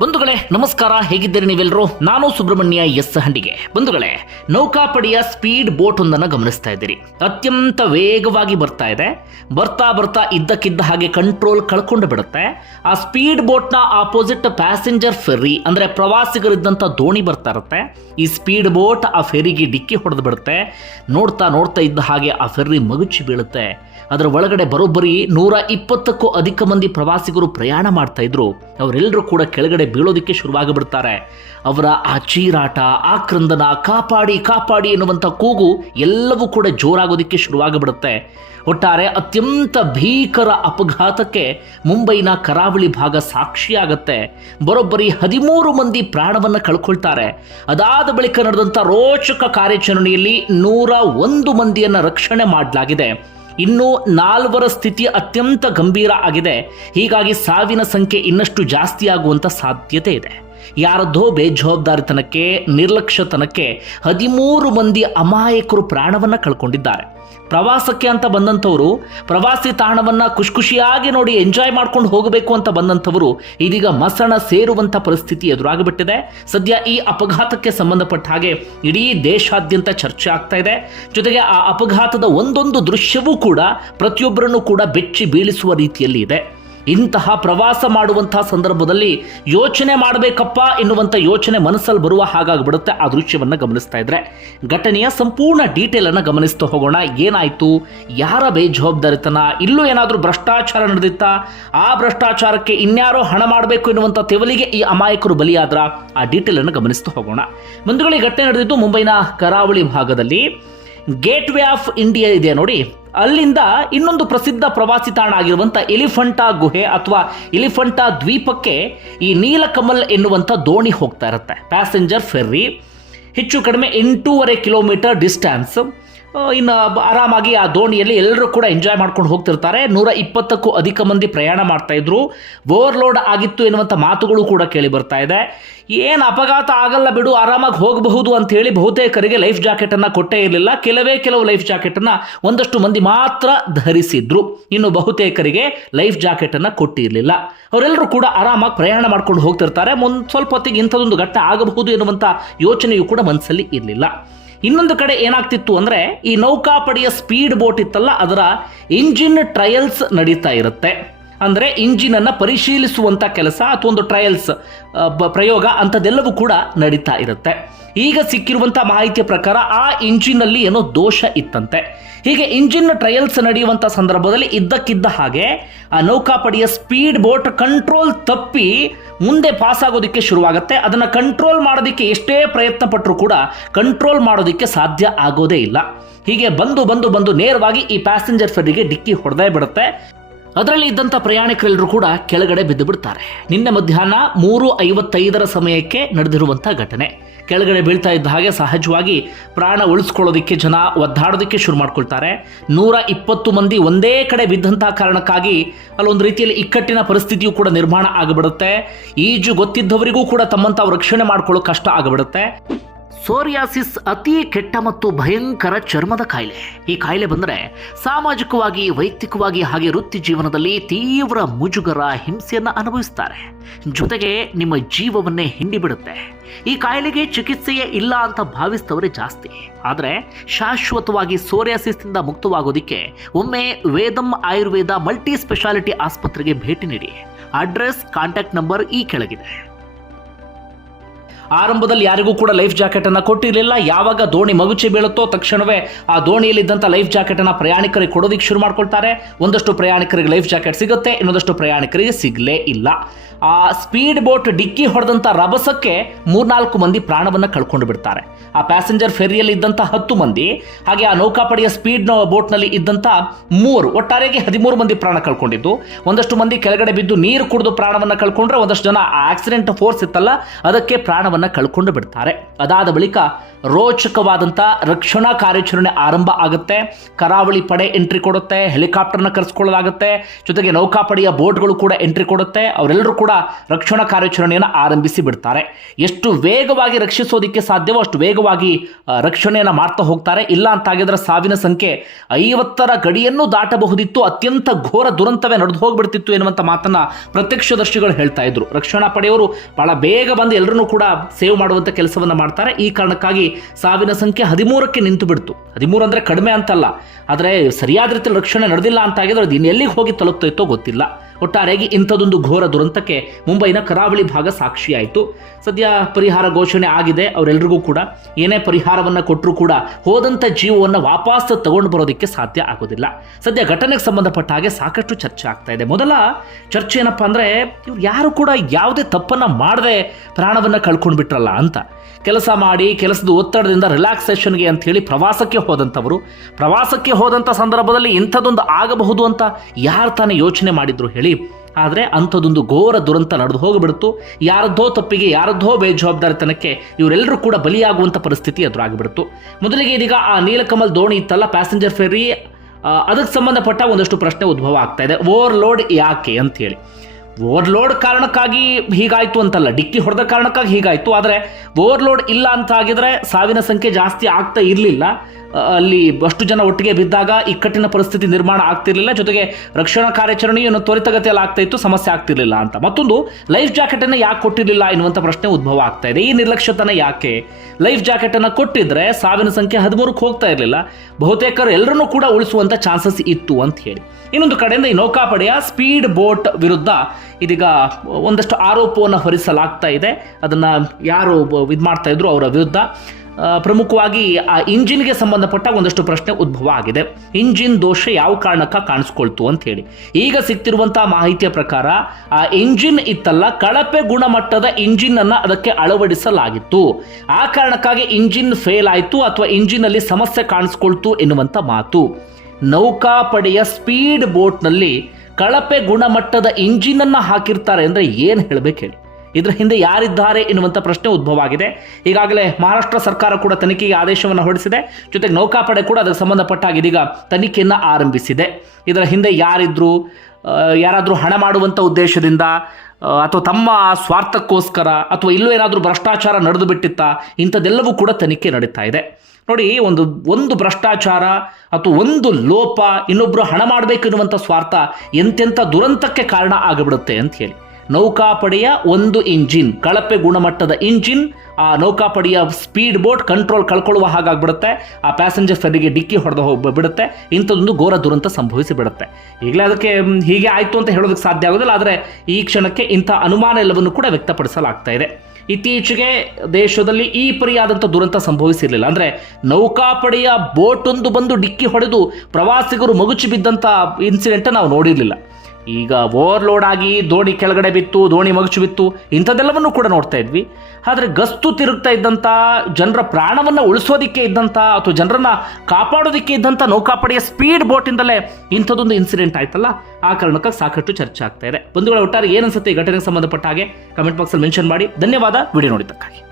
ಬಂಧುಗಳೇ, ನಮಸ್ಕಾರ. ಹೇಗಿದ್ದೀರಿ ನೀವೆಲ್ಲರೂ? ನಾನು ಸುಬ್ರಹ್ಮಣ್ಯ ಎಸ್ ಹಂಡಿಗೆ. ಬಂಧುಗಳೇ, ನೌಕಾಪಡೆಯ ಸ್ಪೀಡ್ ಬೋಟ್ ಒಂದನ್ನು ಗಮನಿಸ್ತಾ ಇದ್ದೀರಿ. ಅತ್ಯಂತ ವೇಗವಾಗಿ ಬರ್ತಾ ಇದೆ. ಬರ್ತಾ ಬರ್ತಾ ಇದ್ದಕ್ಕಿದ್ದ ಹಾಗೆ ಕಂಟ್ರೋಲ್ ಕಳ್ಕೊಂಡು ಬಿಡುತ್ತೆ. ಆ ಸ್ಪೀಡ್ ಬೋಟ್ನ ಆಪೋಸಿಟ್ ಪ್ಯಾಸೆಂಜರ್ ಫೆರ್ರಿ, ಅಂದ್ರೆ ಪ್ರವಾಸಿಗರಿದ್ದಂಥ ದೋಣಿ ಬರ್ತಾ ಇರುತ್ತೆ. ಈ ಸ್ಪೀಡ್ ಬೋಟ್ ಆ ಫೆರಿಗೆ ಡಿಕ್ಕಿ ಹೊಡೆದು ಬಿಡುತ್ತೆ. ನೋಡ್ತಾ ನೋಡ್ತಾ ಇದ್ದ ಹಾಗೆ ಆ ಫೆರ್ರಿ ಮಗುಚಿ ಬೀಳುತ್ತೆ. ಅದರ ಒಳಗಡೆ ಬರೋಬ್ಬರಿ ನೂರ ಇಪ್ಪತ್ತಕ್ಕೂ ಅಧಿಕ ಮಂದಿ ಪ್ರವಾಸಿಗರು ಪ್ರಯಾಣ ಮಾಡ್ತಾ ಇದ್ರು. ಅವರೆಲ್ಲರೂ ಕೂಡ ಕೆಳಗಡೆ ಬೀಳೋದಕ್ಕೆ ಶುರುವಾಗಿಬಿಡ್ತಾರೆ. ಅವರ ಆ ಚೀರಾಟ ಆಕ್ರಂದನ ಕಾಪಾಡಿ ಕಾಪಾಡಿ ಎನ್ನುವಂಥ ಕೂಗು ಎಲ್ಲವೂ ಕೂಡ ಜೋರಾಗೋದಕ್ಕೆ ಶುರುವಾಗಿಬಿಡುತ್ತೆ. ಒಟ್ಟಾರೆ ಅತ್ಯಂತ ಭೀಕರ ಅಪಘಾತಕ್ಕೆ ಮುಂಬೈನ ಕರಾವಳಿ ಭಾಗ ಸಾಕ್ಷಿಯಾಗತ್ತೆ. ಬರೋಬ್ಬರಿ ಹದಿಮೂರು ಮಂದಿ ಪ್ರಾಣವನ್ನು ಕಳ್ಕೊಳ್ತಾರೆ. ಅದಾದ ಬಳಿಕ ನಡೆದಂಥ ರೋಚಕ ಕಾರ್ಯಾಚರಣೆಯಲ್ಲಿ ನೂರ ಒಂದು ಮಂದಿಯನ್ನು ರಕ್ಷಣೆ ಮಾಡಲಾಗಿದೆ. ಇನ್ನು ನಾಲ್ವರ ಸ್ಥಿತಿ ಅತ್ಯಂತ ಗಂಭೀರ ಆಗಿದೆ. ಹೀಗಾಗಿ ಸಾವಿನ ಸಂಖ್ಯೆ ಇನ್ನಷ್ಟು ಜಾಸ್ತಿ ಆಗುವಂತ ಸಾಧ್ಯತೆ ಇದೆ. ಯಾರದ್ದೋ ಬೇಜವಾಬ್ದಾರಿತನಕ್ಕೆ ನಿರ್ಲಕ್ಷ್ಯತನಕ್ಕೆ ಹದಿಮೂರು ಮಂದಿ ಅಮಾಯಕರು ಪ್ರಾಣವನ್ನು ಕಳ್ಕೊಂಡಿದ್ದಾರೆ. ಪ್ರವಾಸಕ್ಕೆ ಅಂತ ಬಂದಂಥವರು, ಪ್ರವಾಸಿ ತಾಣವನ್ನು ಖುಷಿ ಖುಷಿಯಾಗಿ ನೋಡಿ ಎಂಜಾಯ್ ಮಾಡ್ಕೊಂಡು ಹೋಗಬೇಕು ಅಂತ ಬಂದಂಥವರು ಇದೀಗ ಮಸಣ ಸೇರುವಂಥ ಪರಿಸ್ಥಿತಿ ಎದುರಾಗಿಬಿಟ್ಟಿದೆ. ಸದ್ಯ ಈ ಅಪಘಾತಕ್ಕೆ ಸಂಬಂಧಪಟ್ಟ ಹಾಗೆ ಇಡೀ ದೇಶಾದ್ಯಂತ ಚರ್ಚೆ ಆಗ್ತಾ ಇದೆ. ಜೊತೆಗೆ ಆ ಅಪಘಾತದ ಒಂದೊಂದು ದೃಶ್ಯವೂ ಕೂಡ ಪ್ರತಿಯೊಬ್ಬರನ್ನು ಕೂಡ ಬೆಚ್ಚಿ ಬೀಳಿಸುವ ರೀತಿಯಲ್ಲಿ ಇದೆ. ಇಂತಹ ಪ್ರವಾಸ ಮಾಡುವಂತಹ ಸಂದರ್ಭದಲ್ಲಿ ಯೋಚನೆ ಮಾಡಬೇಕಪ್ಪ ಎನ್ನುವಂಥ ಯೋಚನೆ ಮನಸ್ಸಲ್ಲಿ ಬರುವ ಹಾಗಾಗ್ಬಿಡುತ್ತೆ. ಆ ದೃಶ್ಯವನ್ನು ಗಮನಿಸ್ತಾ ಇದ್ರೆ. ಘಟನೆಯ ಸಂಪೂರ್ಣ ಡೀಟೇಲ್ ಅನ್ನು ಗಮನಿಸ್ತಾ ಹೋಗೋಣ. ಏನಾಯ್ತು? ಯಾರ ಬೇಜವಾಬ್ದಾರಿತನ? ಇಲ್ಲೂ ಏನಾದರೂ ಭ್ರಷ್ಟಾಚಾರ ನಡೆದಿತ್ತಾ? ಆ ಭ್ರಷ್ಟಾಚಾರಕ್ಕೆ ಇನ್ಯಾರೋ ಹಣ ಮಾಡಬೇಕು ಎನ್ನುವಂಥ ತೆವಲಿಗೆ ಈ ಅಮಾಯಕರು ಬಲಿಯಾದ್ರ? ಆ ಡೀಟೇಲ್ ಅನ್ನು ಗಮನಿಸ್ತಾ ಹೋಗೋಣ. ಮುಂದುಗಡೆ ಘಟನೆ ನಡೆದಿದ್ದು ಮುಂಬೈನ ಕರಾವಳಿ ಭಾಗದಲ್ಲಿ. ಗೇಟ್ ವೇ ಆಫ್ ಇಂಡಿಯಾ ಇದೆ ನೋಡಿ? ಅಲ್ಲಿಂದ ಇನ್ನೊಂದು ಪ್ರಸಿದ್ಧ ಪ್ರವಾಸಿ ತಾಣ ಆಗಿರುವಂಥ ಎಲಿಫಂಟಾ ಗುಹೆ ಅಥವಾ ಎಲಿಫಂಟಾ ದ್ವೀಪಕ್ಕೆ ಈ ನೀಲಕಮಲ್ ಎನ್ನುವಂಥ ದೋಣಿ ಹೋಗ್ತಾ ಇರುತ್ತೆ. ಪ್ಯಾಸೆಂಜರ್ ಫೆರ್ರಿ ಹೆಚ್ಚು ಕಡಿಮೆ ಎಂಟೂವರೆ ಕಿಲೋಮೀಟರ್ ಡಿಸ್ಟೆನ್ಸ್ ಇನ್ನು ಆರಾಮಾಗಿ ಆ ದೋಣಿಯಲ್ಲಿ ಎಲ್ಲರೂ ಕೂಡ ಎಂಜಾಯ್ ಮಾಡ್ಕೊಂಡು ಹೋಗ್ತಿರ್ತಾರೆ. ನೂರ ಇಪ್ಪತ್ತಕ್ಕೂ ಅಧಿಕ ಮಂದಿ ಪ್ರಯಾಣ ಮಾಡ್ತಾಯಿದ್ರು ಓವರ್ಲೋಡ್ ಆಗಿತ್ತು ಎನ್ನುವಂಥ ಮಾತುಗಳು ಕೂಡ ಕೇಳಿ ಬರ್ತಾ ಇದೆ. ಏನು ಅಪಘಾತ ಆಗಲ್ಲ ಬಿಡು, ಆರಾಮಾಗಿ ಹೋಗಬಹುದು ಅಂತ ಹೇಳಿ ಬಹುತೇಕರಿಗೆ ಲೈಫ್ ಜಾಕೆಟ್ ಅನ್ನ ಕೊಟ್ಟೇ ಇರಲಿಲ್ಲ. ಕೆಲವೇ ಕೆಲವು ಲೈಫ್ ಜಾಕೆಟ್ ಅನ್ನ ಒಂದಷ್ಟು ಮಂದಿ ಮಾತ್ರ ಧರಿಸಿದ್ರು. ಇನ್ನು ಬಹುತೇಕರಿಗೆ ಲೈಫ್ ಜಾಕೆಟ್ ಅನ್ನ ಕೊಟ್ಟಿರಲಿಲ್ಲ. ಅವರೆಲ್ಲರೂ ಕೂಡ ಆರಾಮಾಗಿ ಪ್ರಯಾಣ ಮಾಡ್ಕೊಂಡು ಹೋಗ್ತಿರ್ತಾರೆ. ಮುಂದ್ ಸ್ವಲ್ಪ ಹೊತ್ತಿಗೆ ಇಂಥದೊಂದು ಘಟ್ಟ ಆಗಬಹುದು ಎನ್ನುವಂಥ ಯೋಚನೆಯು ಕೂಡ ಮನಸ್ಸಲ್ಲಿ ಇರಲಿಲ್ಲ. ಇನ್ನೊಂದು ಕಡೆ ಏನಾಗ್ತಿತ್ತು ಅಂದರೆ ಈ ನೌಕಾಪಡೆಯ ಸ್ಪೀಡ್ ಬೋಟ್ ಇತ್ತಲ್ಲ, ಅದರ ಇಂಜಿನ್ ಟ್ರಯಲ್ಸ್ ನಡೀತಾ ಇರುತ್ತೆ. ಅಂದರೆ ಇಂಜಿನನ್ನು ಪರಿಶೀಲಿಸುವಂಥ ಕೆಲಸ ಅಥವಾ ಒಂದು ಟ್ರಯಲ್ಸ್ ಪ್ರಯೋಗ ಅಂಥದ್ದೆಲ್ಲವೂ ಕೂಡ ನಡೀತಾ ಇರುತ್ತೆ. ಈಗ ಸಿಕ್ಕಿರುವಂಥ ಮಾಹಿತಿಯ ಪ್ರಕಾರ ಆ ಇಂಜಿನ್ ಅಲ್ಲಿ ಏನೋ ದೋಷ ಇತ್ತಂತೆ. ಹೀಗೆ ಇಂಜಿನ್ ಟ್ರಯಲ್ಸ್ ನಡೆಯುವಂಥ ಸಂದರ್ಭದಲ್ಲಿ ಇದ್ದಕ್ಕಿದ್ದ ಹಾಗೆ ಆ ನೌಕಾಪಡೆಯ ಸ್ಪೀಡ್ ಬೋಟ್ ಕಂಟ್ರೋಲ್ ತಪ್ಪಿ ಮುಂದೆ ಪಾಸ್ ಆಗೋದಕ್ಕೆ ಶುರುವಾಗುತ್ತೆ. ಅದನ್ನು ಕಂಟ್ರೋಲ್ ಮಾಡೋದಕ್ಕೆ ಎಷ್ಟೇ ಪ್ರಯತ್ನ ಪಟ್ಟರೂ ಕೂಡ ಕಂಟ್ರೋಲ್ ಮಾಡೋದಕ್ಕೆ ಸಾಧ್ಯ ಆಗೋದೇ ಇಲ್ಲ. ಹೀಗೆ ಬಂದು ಬಂದು ಬಂದು ನೇರವಾಗಿ ಈ ಪ್ಯಾಸೆಂಜರ್ ಫೆರಿಗೆ ಡಿಕ್ಕಿ ಹೊಡೆದೇ ಬಿಡುತ್ತೆ. ಅದರಲ್ಲಿ ಇದ್ದಂಥ ಪ್ರಯಾಣಿಕರೆಲ್ಲರೂ ಕೂಡ ಕೆಳಗಡೆ ಬಿದ್ದು ಬಿಡ್ತಾರೆ. ನಿನ್ನೆ ಮಧ್ಯಾಹ್ನ ಮೂರು ಐವತ್ತೈದರ ಸಮಯಕ್ಕೆ ನಡೆದಿರುವಂಥ ಘಟನೆ. ಕೆಳಗಡೆ ಬೀಳ್ತಾ ಇದ್ದ ಹಾಗೆ ಸಹಜವಾಗಿ ಪ್ರಾಣ ಉಳಿಸ್ಕೊಳ್ಳೋದಕ್ಕೆ ಜನ ಒದ್ದಾಡೋದಕ್ಕೆ ಶುರು ಮಾಡ್ಕೊಳ್ತಾರೆ. ನೂರ ಇಪ್ಪತ್ತು ಮಂದಿ ಒಂದೇ ಕಡೆ ಬಿದ್ದಂತಹ ಕಾರಣಕ್ಕಾಗಿ ಅಲ್ಲೊಂದು ರೀತಿಯಲ್ಲಿ ಇಕ್ಕಟ್ಟಿನ ಪರಿಸ್ಥಿತಿಯು ಕೂಡ ನಿರ್ಮಾಣ ಆಗಿಬಿಡುತ್ತೆ. ಈಜು ಗೊತ್ತಿದ್ದವರಿಗೂ ಕೂಡ ತಮ್ಮಂತ ರಕ್ಷಣೆ ಮಾಡ್ಕೊಳ್ಳೋ ಕಷ್ಟ ಆಗಿಬಿಡುತ್ತೆ. ಸೋರಿಯಾಸಿಸ್ ಅತಿ ಕೆಟ್ಟ ಮತ್ತು ಭಯಂಕರ ಚರ್ಮದ ಕಾಯಿಲೆ. ಈ ಕಾಯಿಲೆ ಬಂದರೆ ಸಾಮಾಜಿಕವಾಗಿ, ವೈಯಕ್ತಿಕವಾಗಿ ಹಾಗೆ ವೃತ್ತಿ ಜೀವನದಲ್ಲಿ ತೀವ್ರ ಮುಜುಗರ, ಹಿಂಸೆಯನ್ನು ಅನುಭವಿಸ್ತಾರೆ. ಜೊತೆಗೆ ನಿಮ್ಮ ಜೀವವನ್ನೇ ಹಿಂಡಿಬಿಡುತ್ತೆ. ಈ ಕಾಯಿಲೆಗೆ ಚಿಕಿತ್ಸೆಯೇ ಇಲ್ಲ ಅಂತ ಭಾವಿಸಿದವರೇ ಜಾಸ್ತಿ. ಆದರೆ ಶಾಶ್ವತವಾಗಿ ಸೋರಿಯಾಸಿಸ್ನಿಂದ ಮುಕ್ತವಾಗೋದಿಕ್ಕೆ ಒಮ್ಮೆ ವೇದಂ ಆಯುರ್ವೇದ ಮಲ್ಟಿ ಸ್ಪೆಷಾಲಿಟಿ ಆಸ್ಪತ್ರೆಗೆ ಭೇಟಿ ನೀಡಿ. ಅಡ್ರೆಸ್, ಕಾಂಟ್ಯಾಕ್ಟ್ ನಂಬರ್ ಈ ಕೆಳಗಿದೆ. ಆರಂಭದಲ್ಲಿ ಯಾರಿಗೂ ಕೂಡ ಲೈಫ್ ಜಾಕೆಟ್ ಅನ್ನು ಕೊಟ್ಟಿರಲಿಲ್ಲ. ಯಾವಾಗ ದೋಣಿ ಮಗುಚಿ ಬೀಳುತ್ತೋ ತಕ್ಷಣವೇ ಆ ದೋಣಿಯಲ್ಲಿದ್ದಂಥ ಲೈಫ್ ಜಾಕೆಟ್ ಅನ್ನು ಪ್ರಯಾಣಿಕರಿಗೆ ಕೊಡೋದಿಕ್ಕೆ ಶುರು ಮಾಡ್ಕೊಳ್ತಾರೆ. ಒಂದಷ್ಟು ಪ್ರಯಾಣಿಕರಿಗೆ ಲೈಫ್ ಜಾಕೆಟ್ ಸಿಗುತ್ತೆ, ಇನ್ನೊಂದಷ್ಟು ಪ್ರಯಾಣಿಕರಿಗೆ ಸಿಗಲೇ ಇಲ್ಲ. ಆ ಸ್ಪೀಡ್ ಬೋಟ್ ಡಿಕ್ಕಿ ಹೊಡೆದಂಥ ರಭಸಕ್ಕೆ ಮೂರ್ನಾಲ್ಕು ಮಂದಿ ಪ್ರಾಣವನ್ನ ಕಳ್ಕೊಂಡು ಬಿಡ್ತಾರೆ. ಆ ಪ್ಯಾಸೆಂಜರ್ ಫೆರಿಯಲ್ಲಿ ಇದ್ದಂಥ ಹತ್ತು ಮಂದಿ, ಹಾಗೆ ಆ ನೌಕಾಪಡೆಯ ಸ್ಪೀಡ್ ಬೋಟ್ನಲ್ಲಿ ಇದ್ದಂಥ ಮೂರು ಒಟ್ಟಾರೆಗೆ ಹದಿಮೂರು ಮಂದಿ ಪ್ರಾಣ ಕಳ್ಕೊಂಡಿದ್ದು. ಒಂದಷ್ಟು ಮಂದಿ ಕೆಳಗಡೆ ಬಿದ್ದು ನೀರು ಕುಡಿದು ಪ್ರಾಣವನ್ನು ಕಳ್ಕೊಂಡ್ರೆ ಒಂದಷ್ಟು ಜನ ಆಕ್ಸಿಡೆಂಟ್ ಫೋರ್ಸ್ ಇತ್ತಲ್ಲ, ಅದಕ್ಕೆ ಪ್ರಾಣವನ್ನು ಕಳ್ಕೊಂಡು ಬಿಡ್ತಾರೆ. ಅದಾದ ಬಳಿಕ ರೋಚಕವಾದಂಥ ರಕ್ಷಣಾ ಕಾರ್ಯಾಚರಣೆ ಆರಂಭ ಆಗುತ್ತೆ. ಕರಾವಳಿ ಪಡೆ ಎಂಟ್ರಿ ಕೊಡುತ್ತೆ ಹೆಲಿಕಾಪ್ಟರ್ನ ಕರೆಸ್ಕೊಳ್ಳಲಾಗುತ್ತೆ. ಜೊತೆಗೆ ನೌಕಾಪಡೆಯ ಬೋಟ್ಗಳು ಕೂಡ ಎಂಟ್ರಿ ಕೊಡುತ್ತೆ. ಅವರೆಲ್ಲರೂ ಕೂಡ ರಕ್ಷಣಾ ಕಾರ್ಯಾಚರಣೆಯನ್ನು ಆರಂಭಿಸಿ ಬಿಡ್ತಾರೆ. ಎಷ್ಟು ವೇಗವಾಗಿ ರಕ್ಷಿಸೋದಕ್ಕೆ ಸಾಧ್ಯವೋ ಅಷ್ಟು ವೇಗವಾಗಿ ರಕ್ಷಣೆಯನ್ನು ಮಾಡ್ತಾ ಹೋಗ್ತಾರೆ. ಇಲ್ಲ ಅಂತಾಗಿದ್ರೆ ಸಾವಿನ ಸಂಖ್ಯೆ ಐವತ್ತರ ಗಡಿಯನ್ನು ದಾಟಬಹುದಿತ್ತು. ಅತ್ಯಂತ ಘೋರ ದುರಂತವೇ ನಡೆದು ಹೋಗ್ಬಿಡ್ತಿತ್ತು ಎನ್ನುವಂಥ ಮಾತನ್ನ ಪ್ರತ್ಯಕ್ಷದರ್ಶಿಗಳು ಹೇಳ್ತಾ ಇದ್ರು. ರಕ್ಷಣಾ ಪಡೆಯವರು ಬಹಳ ಬೇಗ ಬಂದು ಎಲ್ಲರನ್ನೂ ಕೂಡ ಸೇವ್ ಮಾಡುವಂಥ ಕೆಲಸವನ್ನು ಮಾಡ್ತಾರೆ. ಈ ಕಾರಣಕ್ಕಾಗಿ ಸಾವಿನ ಸಂಖ್ಯೆ ಹದಿಮೂರಕ್ಕೆ ನಿಂತು ಬಿಡ್ತು. ಹದಿಮೂರು ಅಂದ್ರೆ ಕಡಿಮೆ ಅಂತಲ್ಲ. ಆದರೆ ಸರಿಯಾದ ರೀತಿಯಲ್ಲಿ ರಕ್ಷಣೆ ನಡೆದಿಲ್ಲ ಅಂತ ಆಗಿದ್ರೆ ಅದು ಇನ್ನು ಎಲ್ಲಿಗೆ ಹೋಗಿ ತಲುಪ್ತೈತೋ ಗೊತ್ತಿಲ್ಲ. ಒಟ್ಟಾರೆಯಾಗಿ ಇಂಥದೊಂದು ಘೋರ ದುರಂತಕ್ಕೆ ಮುಂಬೈನ ಕರಾವಳಿ ಭಾಗ ಸಾಕ್ಷಿಯಾಯಿತು. ಸದ್ಯ ಪರಿಹಾರ ಘೋಷಣೆ ಆಗಿದೆ ಅವರೆಲ್ಲರಿಗೂ ಕೂಡ. ಏನೇ ಪರಿಹಾರವನ್ನು ಕೊಟ್ಟರೂ ಕೂಡ ಹೋದಂಥ ಜೀವವನ್ನು ವಾಪಸ್ ತಗೊಂಡು ಬರೋದಕ್ಕೆ ಸಾಧ್ಯ ಆಗೋದಿಲ್ಲ. ಸದ್ಯ ಘಟನೆಗೆ ಸಂಬಂಧಪಟ್ಟ ಹಾಗೆ ಸಾಕಷ್ಟು ಚರ್ಚೆ ಆಗ್ತಾ ಇದೆ. ಮೊದಲ ಚರ್ಚೆ ಏನಪ್ಪ ಅಂದರೆ, ಇವ್ರು ಯಾರು ಕೂಡ ಯಾವುದೇ ತಪ್ಪನ್ನು ಮಾಡದೆ ಪ್ರಾಣವನ್ನು ಕಳ್ಕೊಂಡು ಬಿಟ್ರಲ್ಲ ಅಂತ. ಕೆಲಸ ಮಾಡಿ, ಕೆಲಸದ ಒತ್ತಡದಿಂದ ರಿಲ್ಯಾಕ್ಸೇಷನ್ಗೆ ಅಂತ ಹೇಳಿ ಪ್ರವಾಸಕ್ಕೆ ಹೋದಂಥವರು. ಪ್ರವಾಸಕ್ಕೆ ಹೋದಂಥ ಸಂದರ್ಭದಲ್ಲಿ ಇಂಥದ್ದೊಂದು ಆಗಬಹುದು ಅಂತ ಯಾರು ತಾನೇ ಯೋಚನೆ ಮಾಡಿದ್ರು ಹೇಳಿ. ಆದರೆ ಅಂಥದ್ದೊಂದು ಘೋರ ದುರಂತ ನಡೆದು ಹೋಗಿಬಿಡ್ತು. ಯಾರದ್ದೋ ತಪ್ಪಿಗೆ, ಯಾರದ್ದೋ ಬೇಜವಾಬ್ದಾರಿತನಕ್ಕೆ ಇವರೆಲ್ಲರೂ ಕೂಡ ಬಲಿಯಾಗುವಂಥ ಪರಿಸ್ಥಿತಿ ಎದುರಾಗಿಬಿಡ್ತು. ಮೊದಲಿಗೆ ಇದೀಗ ಆ ನೀಲಕಮಲ್ ದೋಣಿ ಇತ್ತಲ್ಲ ಪ್ಯಾಸೆಂಜರ್ ಫೆರಿ ಅದಕ್ಕೆ ಸಂಬಂಧಪಟ್ಟ ಒಂದಷ್ಟು ಪ್ರಶ್ನೆ ಉದ್ಭವ ಆಗ್ತಾ ಇದೆ. ಓವರ್ಲೋಡ್ ಯಾಕೆ ಅಂತ ಹೇಳಿ ಓವರ್ಲೋಡ್ ಕಾರಣಕ್ಕಾಗಿ ಹೀಗಾಯಿತು ಅಂತಲ್ಲ. ಡಿಕ್ಕಿ ಹೊಡೆದ ಕಾರಣಕ್ಕಾಗಿ ಹೀಗಾಯಿತು. ಆದರೆ ಓವರ್ಲೋಡ್ ಇಲ್ಲ ಅಂತ ಆಗಿದ್ರೆ ಸಾವಿನ ಸಂಖ್ಯೆ ಜಾಸ್ತಿ ಆಗ್ತಾ ಇರಲಿಲ್ಲ. ಅಲ್ಲಿ ಅಷ್ಟು ಜನ ಒಟ್ಟಿಗೆ ಬಿದ್ದಾಗ ಇಕ್ಕಟ್ಟಿನ ಪರಿಸ್ಥಿತಿ ನಿರ್ಮಾಣ ಆಗ್ತಿರಲಿಲ್ಲ. ಜೊತೆಗೆ ರಕ್ಷಣಾ ಕಾರ್ಯಾಚರಣೆಯನ್ನು ತ್ವರಿತಗತಿಯಲ್ಲಿ ಆಗ್ತಾ ಇತ್ತು, ಸಮಸ್ಯೆ ಆಗ್ತಿರಲಿಲ್ಲ ಅಂತ. ಮತ್ತೊಂದು, ಲೈಫ್ ಜಾಕೆಟ್ ಅನ್ನು ಯಾಕೆ ಕೊಟ್ಟಿರಲಿಲ್ಲ ಎನ್ನುವಂಥ ಪ್ರಶ್ನೆ ಉದ್ಭವ ಆಗ್ತಾ ಇದೆ. ಈ ನಿರ್ಲಕ್ಷ್ಯತನ ಯಾಕೆ? ಲೈಫ್ ಜಾಕೆಟ್ ಅನ್ನು ಕೊಟ್ಟಿದ್ರೆ ಸಾವಿನ ಸಂಖ್ಯೆ ಹದಿಮೂರಕ್ಕೆ ಹೋಗ್ತಾ ಇರಲಿಲ್ಲ. ಬಹುತೇಕರು ಎಲ್ಲರನ್ನೂ ಕೂಡ ಉಳಿಸುವಂತ ಚಾನ್ಸಸ್ ಇತ್ತು ಅಂತ ಹೇಳಿ. ಇನ್ನೊಂದು ಕಡೆಯಿಂದ ಈ ನೌಕಾಪಡೆಯ ಸ್ಪೀಡ್ ಬೋಟ್ ವಿರುದ್ಧ ಇದೀಗ ಒಂದಷ್ಟು ಆರೋಪವನ್ನು ಹೊರಿಸಲಾಗ್ತಾ ಇದೆ. ಅದನ್ನ ಯಾರು ಇದು ಮಾಡ್ತಾ ಇದ್ರು ಅವರ ವಿರುದ್ಧ. ಪ್ರಮುಖವಾಗಿ ಆ ಇಂಜಿನ್ಗೆ ಸಂಬಂಧಪಟ್ಟ ಒಂದಷ್ಟು ಪ್ರಶ್ನೆ ಉದ್ಭವ ಆಗಿದೆ. ಇಂಜಿನ್ ದೋಷ ಯಾವ ಕಾರಣಕ್ಕ ಕಾಣಿಸ್ಕೊಳ್ತು ಅಂತ ಹೇಳಿ. ಈಗ ಸಿಗ್ತಿರುವಂತಹ ಮಾಹಿತಿಯ ಪ್ರಕಾರ, ಆ ಇಂಜಿನ್ ಇತ್ತಲ್ಲ, ಕಳಪೆ ಗುಣಮಟ್ಟದ ಇಂಜಿನ್ ಅನ್ನ ಅದಕ್ಕೆ ಅಳವಡಿಸಲಾಗಿತ್ತು. ಆ ಕಾರಣಕ್ಕಾಗಿ ಇಂಜಿನ್ ಫೇಲ್ ಆಯಿತು ಅಥವಾ ಇಂಜಿನ್ ಅಲ್ಲಿ ಸಮಸ್ಯೆ ಕಾಣಿಸ್ಕೊಳ್ತು ಎನ್ನುವಂತ ಮಾತು. ನೌಕಾಪಡೆಯ ಸ್ಪೀಡ್ ಬೋಟ್ನಲ್ಲಿ ಕಳಪೆ ಗುಣಮಟ್ಟದ ಇಂಜಿನ್ ಅನ್ನ ಹಾಕಿರ್ತಾರೆ ಅಂದ್ರೆ ಏನು ಹೇಳಬೇಕು ಹೇಳಿ. ಇದರ ಹಿಂದೆ ಯಾರಿದ್ದಾರೆ ಎನ್ನುವಂಥ ಪ್ರಶ್ನೆ ಉದ್ಭವ ಆಗಿದೆ ಈಗಾಗಲೇ ಮಹಾರಾಷ್ಟ್ರ ಸರ್ಕಾರ ಕೂಡ ತನಿಖೆಗೆ ಆದೇಶವನ್ನು ಹೊರಡಿಸಿದೆ. ಜೊತೆಗೆ ನೌಕಾಪಡೆ ಕೂಡ ಅದಕ್ಕೆ ಸಂಬಂಧಪಟ್ಟ ಹಾಗೆ ಇದೀಗ ತನಿಖೆಯನ್ನು ಆರಂಭಿಸಿದೆ. ಇದರ ಹಿಂದೆ ಯಾರಿದ್ರು ಯಾರಾದರೂ ಹಣ ಮಾಡುವಂಥ ಉದ್ದೇಶದಿಂದ ಅಥವಾ ತಮ್ಮ ಸ್ವಾರ್ಥಕ್ಕೋಸ್ಕರ ಅಥವಾ ಇಲ್ಲೂ ಏನಾದರೂ ಭ್ರಷ್ಟಾಚಾರ ನಡೆದು ಬಿಟ್ಟಿತ್ತಾ, ಇಂಥದ್ದೆಲ್ಲವೂ ಕೂಡ ತನಿಖೆ ನಡೀತಾ ಇದೆ. ನೋಡಿ, ಒಂದು ಒಂದು ಭ್ರಷ್ಟಾಚಾರ ಅಥವಾ ಒಂದು ಲೋಪ ಇನ್ನೊಬ್ಬರು ಹಣ ಮಾಡಬೇಕು ಎನ್ನುವಂಥ ಸ್ವಾರ್ಥ ಎಂತೆಂಥ ದುರಂತಕ್ಕೆ ಕಾರಣ ಆಗಿಬಿಡುತ್ತೆ ಅಂತ ಹೇಳಿ. ನೌಕಾಪಡೆಯ ಒಂದು ಇಂಜಿನ್, ಕಳಪೆ ಗುಣಮಟ್ಟದ ಇಂಜಿನ್, ಆ ನೌಕಾಪಡೆಯ ಸ್ಪೀಡ್ ಬೋಟ್ ಕಂಟ್ರೋಲ್ ಕಳ್ಕೊಳ್ಳುವ ಹಾಗಾಗ್ಬಿಡುತ್ತೆ. ಆ ಪ್ಯಾಸೆಂಜರ್ ಫೆರಿಗೆ ಡಿಕ್ಕಿ ಹೊಡೆದು ಹೋಗಿ ಬಿಡುತ್ತೆ ಇಂಥದ್ದೊಂದು ಘೋರ ದುರಂತ ಸಂಭವಿಸಿ ಬಿಡುತ್ತೆ ಈಗಲೇ ಅದಕ್ಕೆ ಹೀಗೆ ಆಯಿತು ಅಂತ ಹೇಳೋದಕ್ಕೆ ಸಾಧ್ಯ ಆಗೋದಿಲ್ಲ, ಆದರೆ ಈ ಕ್ಷಣಕ್ಕೆ ಇಂಥ ಅನುಮಾನ ಎಲ್ಲವನ್ನು ಕೂಡ ವ್ಯಕ್ತಪಡಿಸಲಾಗ್ತಾ ಇದೆ. ಇತ್ತೀಚೆಗೆ ದೇಶದಲ್ಲಿ ಈ ಪರಿಯಾದಂಥ ದುರಂತ ಸಂಭವಿಸಿರಲಿಲ್ಲ. ಅಂದರೆ ನೌಕಾಪಡೆಯ ಬೋಟೊಂದು ಬಂದು ಡಿಕ್ಕಿ ಹೊಡೆದು ಪ್ರವಾಸಿಗರು ಮಗುಚಿ ಬಿದ್ದಂಥ ಇನ್ಸಿಡೆಂಟ್ ನಾವು ನೋಡಿರಲಿಲ್ಲ. ಈಗ ಓವರ್ಲೋಡ್ ಆಗಿ ದೋಣಿ ಕೆಳಗಡೆ ಬಿತ್ತು ದೋಣಿ ಮಗುಚು ಬಿತ್ತು, ಇಂಥದ್ದೆಲ್ಲವನ್ನು ಕೂಡ ನೋಡ್ತಾ ಇದ್ವಿ. ಆದರೆ ಗಸ್ತು ತಿರುಗ್ತಾ ಇದ್ದಂಥ ಜನರ ಪ್ರಾಣವನ್ನು ಉಳಿಸೋದಕ್ಕೆ ಇದ್ದಂಥ ಅಥವಾ ಜನರನ್ನ ಕಾಪಾಡೋದಕ್ಕೆ ಇದ್ದಂಥ ನೌಕಾಪಡೆಯ ಸ್ಪೀಡ್ ಬೋಟಿಂದಲೇ ಇಂಥದ್ದೊಂದು ಇನ್ಸಿಡೆಂಟ್ ಆಯ್ತಲ್ಲ? ಆ ಕಾರಣಕ್ಕೆ ಸಾಕಷ್ಟು ಚರ್ಚೆ ಆಗ್ತಾ ಇದೆ. ಬಂಧುಗಳ, ಒಟ್ಟಾರೆ ಏನನ್ಸುತ್ತೆ ಈ ಘಟನೆಗೆ ಸಂಬಂಧಪಟ್ಟ ಹಾಗೆ? ಕಮೆಂಟ್ ಬಾಕ್ಸಲ್ಲಿ ಮೆನ್ಷನ್ ಮಾಡಿ. ಧನ್ಯವಾದ. ವಿಡಿಯೋ ನೋಡಿದ್ದಕ್ಕಾಗಿ.